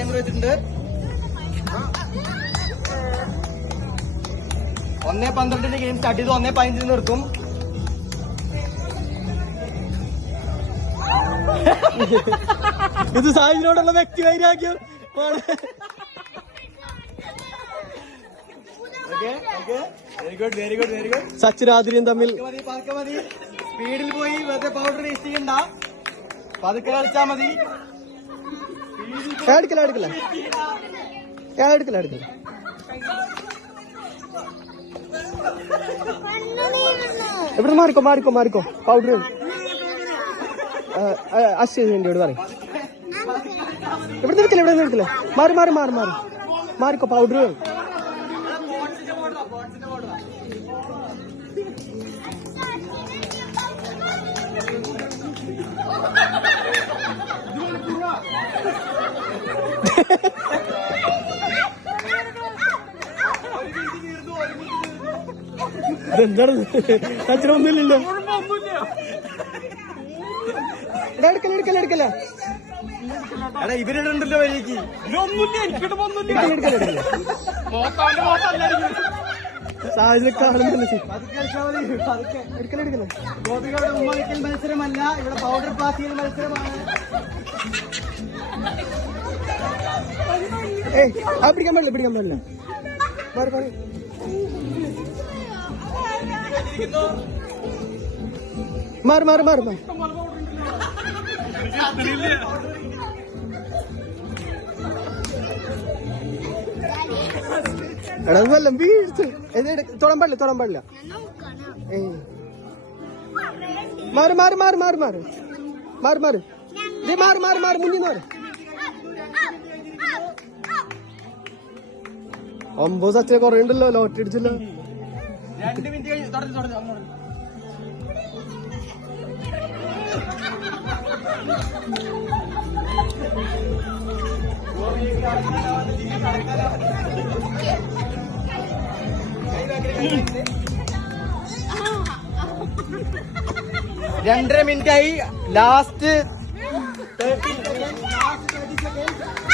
Timer വെച്ചിട്ടുണ്ട്. 1:12 game start ചെയ്തു. 1:15 നിർത്തും. ഇത് സായിനോടുള്ള വ്യക്തി വൈരാഗ്യം. Very good. സച്ചിനാദ്രിയും തമ്മിൽ മതി. സ്പീഡിൽ പോയി വെറുതെ പൗഡർ വേസ്റ്റ് ചെയ്യണ്ട. പതുക്കെ കളിച്ചാ മതി. എടുക്കല ഇവിടെ മാറിക്കോ പൗഡർ അശ്വതിയോട് പറയും. ഇവിടെ എടുക്കില്ല മാറിക്കോ പൗഡർ. എന്താണ് സച്ചിനൊന്നുമില്ലല്ലോ. എടുക്കല ഇവരുണ്ടല്ലോ വഴിക്ക്. സാഹചര്യം കാണുന്നില്ല. ഗോപികളുടെ ഉമ്മ മത്സരമല്ല, ഇവിടെ പൗഡർ പാസ് ചെയ്യൽ മത്സരമാണ്. പിടിക്കാൻ പാടില്ല. മാറി എടാ വല്ലം വീഴ്ച തൊടാൻ പാടില്ല. മാറി മുന്നിൽ മാറി. 9 സച്ചിനെ കൊറേ ഉണ്ടല്ലോ. ലോട്ടറി അടിച്ചല്ലോ. 2 മിനിറ്റ് കഴിഞ്ഞ് തുടങ്ങി. രണ്ടര മിനിറ്റായി. Last 30 second.